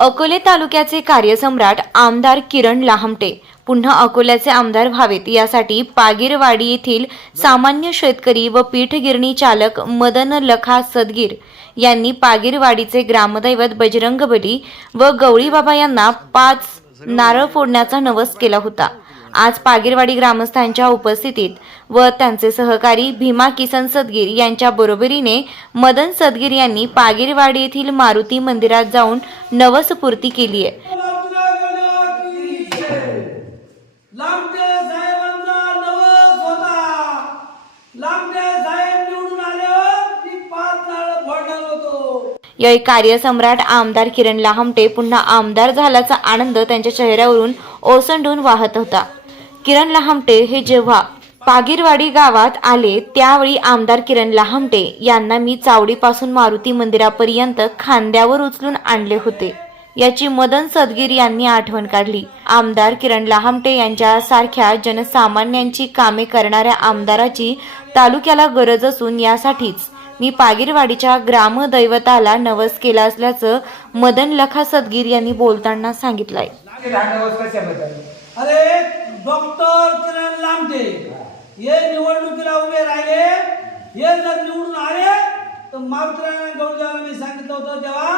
अकोले तालुक्याचे कार्यसम्राट आमदार किरण लाहमटे. पुन्हा अकोल्याचे आमदार व्हावेत यासाठी पागीरवाडी येथील सामान्य शेतकरी व पीठगिरणी चालक मदन लखा सदगीर यांनी पागीरवाडीचे ग्रामदैवत बजरंगबली व गवळीबाबा यांना पाच नारळ फोडण्याचा नवस केला होता. आज पागीरवाडी ग्रामस्थांच्या उपस्थितीत व त्यांचे सहकारी भीमा किसन सदगीर यांच्या बरोबरीने मदन सदगीर यांनी पागीरवाडी येथील मारुती मंदिरात जाऊन नवसपूर्ती केली आहे. यावेळी कार्यसम्राट आमदार किरण लाहमटे पुन्हा आमदार झाल्याचा आनंद त्यांच्या चेहऱ्यावरून ओसंडून वाहत होता. किरण लाहमटे हे जेव्हा पागीरवाडी गावात आले त्यावेळी आमदार किरण लाहमटे यांना मी चावडीपासून मारुती मंदिरापर्यंत खांद्यावर उचलून आणले होते. याची मदन सदगीर यांनी आठवण काढली. आमदार किरण लाहामटे यांच्यासारख्या जनसामान्यांची कामे करणाऱ्या आमदाराची तालुक्याला गरज असून यासाठीच मी पागीरवाडीच्या ग्रामदैवताला नवस केला असल्याचं मदन लखा सदगीर यांनी बोलताना सांगितलंय. अरे डॉक्टर किरण लांबटे. हे निवडणुकीला उभे राहिले. हे जर निवडून आले तर मारुतीरायण गौरजाला मी सांगितलं होतं तेव्हा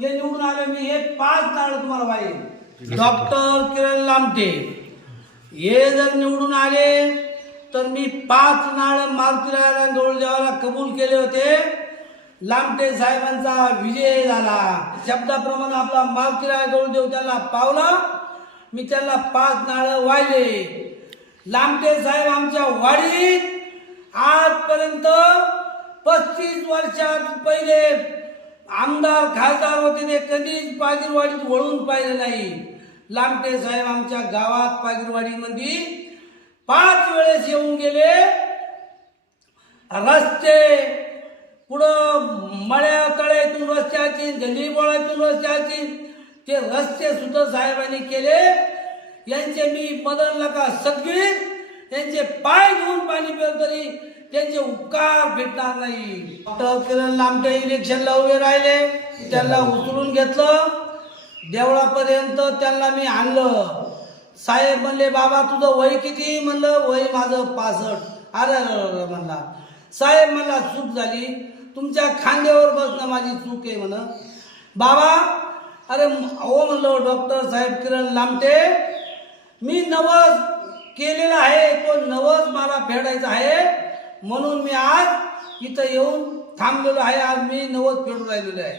हे निवडून आले मी हे पाच नारळ तुम्हाला पाहिजे. डॉक्टर किरण लांबटे हे जर निवडून आले तर मी पाच नाळ मारुतीरायण गौरजाला कबूल केले होते. लांबटे साहेबांचा विजय झाला. शब्दाप्रमाणे आपला मारुतीराय गौरदेव त्याला पावला. मी त्यांना पाच नाळ वाहिले. लांबटे साहेब आमच्या वाडीत आजपर्यंत पस्तीस वर्षात पहिले आमदार खासदार होते ते कधीच पागीरवाडीत वळून पाहिले नाही. लांबटे साहेब आमच्या गावात पागीरवाडीमध्ये पाच वेळेस येऊन गेले. रस्ते पुढं मळ्या तळ्यातून रस्त्याची गल्लीबोळातून रस्त्याची ते रस्ते सुद्धा साहेबांनी केले. यांचे मी मदन लका सदगीर. यांचे पाय घेऊन पाणी पिलं तरी त्यांचे उपकार भेटणार नाही. डॉक्टर किरण लांबटे इलेक्शनला उभे राहिले. त्यांना उचलून घेतलं. देवळापर्यंत त्यांना मी आणलं. साहेब म्हणले बाबा तुझं वय किती? म्हणलं वय माझं पासष्ट. आदर अरे म्हणला. साहेब मला चूक झाली. तुमच्या खांद्यावर बसणं माझी चूक आहे म्हण बाबा अरे अहो म्हणलं डॉक्टर साहेब किरण लांबटे मी नवस केलेला आहे तो नवस मला फेडायचा आहे म्हणून मी आज इथं येऊन थांबलेलो आहे आज मी नवस फेडून राहिलेलो आहे.